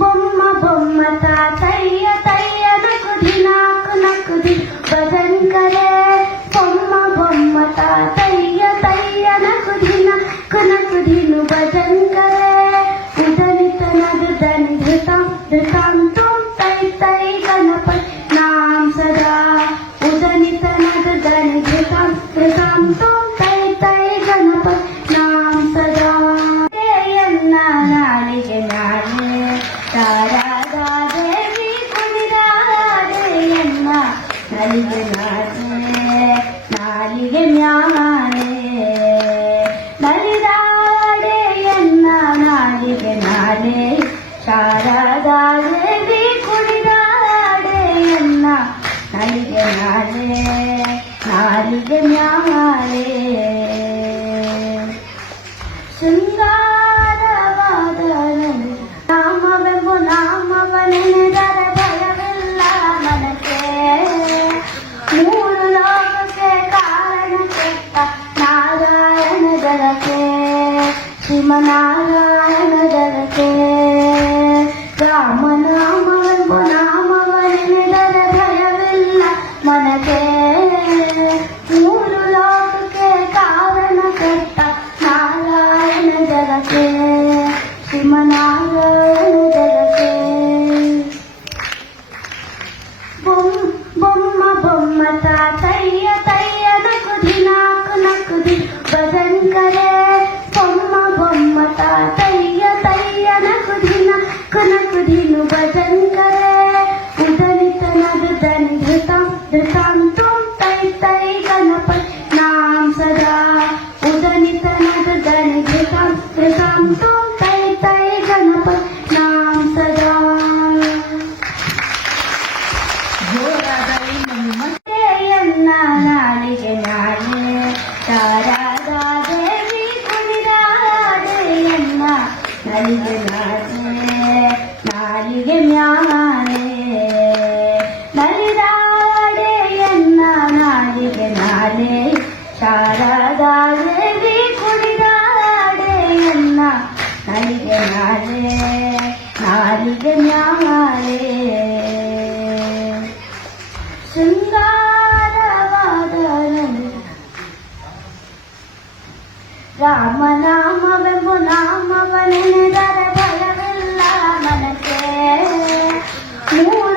బొమ్మ బొమ్మ తాతయ్య తయ్య నకుది నాకు నకుది భజన్ కరే బొమ్మ బొమ్మ తాతయ్య తయ్య నకుది నాకు నకుది ను భజన్ కరే ఉదనిత నదు దని ధృతం ధృతం తుం తై తై గణపతి నాम सदा उदनित नद దని ధృతం ధృతం తుం తై తై గణపతి నాम सदा ಎನ್ನ ನಾಲಿಗೆ ನಾನೇ ಶಾರದಾ ದೇವಿ ಕುಣಿದಾಡೆ ಎನ್ನ ನಾಲಿಗೆ ನಾನೇ ನಾಲಿಗೆ ಜ್ಞಾನೇ ನಲಿದಾಡೆ ಎನ್ನ ನಾಲಿಗೆ ನಾನೇ ಶಾರದಾ ದೇವಿ ಕುಣಿದಾಡೆ ಎನ್ನ ನಾಲಿಗೆ ನಾನೇ ನಾಲಿಗೆ ಜ್ಞಾನೇ ಶೃಂಗಾರವಾದ ನಾಮವೆಂಬು ನಾಮವನೆನೆದರ ಭಯವಿಲ್ಲ ಮನಕ್ಕೆ ಮೂರು ಲೋಕಕ್ಕೆ ಕಾರಣ ಕೆಟ್ಟ ನಾರಾಯಣ ದರಕ್ಕೆ ಶ್ರೀಮನಾರಾಯಣ ದರಕ್ಕೆ ರಾಮನಾಮವೆಂಬು ನಾಮವನೆನೆದರ ಭಯವಿಲ್ಲ ಮನಕ್ಕೆ ಮೂರು ಲೋಕಕ್ಕೆ ಕಾರಣ ಕೆಟ್ಟ ನಾರಾಯಣ ಜಗಕ್ಕೆ ಶ್ರೀಮನಾರಾಯಣ ಜಗಕ್ಕೆ ಬೊಮ್ಮ ಬೊಮ್ಮ ತಾತಯ್ಯ ತಯ್ಯ ನಕುದಿ ನಾಕು ನಕುದಿ ಭಜನ್ ಕರೆ ಬೊಮ್ಮ ಬೊಮ್ಮ ತಾತಯ್ಯ ತಯ್ಯ ನಕುದಿ ನಾಕು ನಕುದಿ ನು ಭಜನ್ ಕರೆ ಉದನಿತ ನದು దని ಧೃತಂ ಧೃತಂ ತುಂ ತೈ ತೈ ಗಣಪತಿ ನಾम ಸದಾ ಉದನಿತ ನದು దని ಧೃತಂ ಧೃತಂ ತುಂ ತೈ ತೈ ಗಣಪತಿ ನಾम ಸದಾ ಎನ್ನ ನಾಲಿಗೆ ನಾನೇ ಶಾರದಾ ದೇವಿ ಕುಣಿದಾಡೆ ಎನ್ನ ನಾಲಿಗೆ ನಾನೇ ನಾಲಿಗೆ ಜ್ಞಾನೇ ನಲಿದಾಡೆ ಎನ್ನ ನಾಲಿಗೆ ನಾನೇ ಶಾರದಾ ದೇವಿ ಕುಣಿದಾಡೆ ಎನ್ನ ನಾಲಿಗೆ ನಾನೇ ನಾಲಿಗೆ ಜ್ಞಾನೇ ಶೃಂಗಾರವಾದ ರಾಮನಾಮವೆಂಬು ನಾಮವನೆನೆದರ ಭಯವಿಲ್ಲ ಮನಕ್ಕೆ ಮೂಲ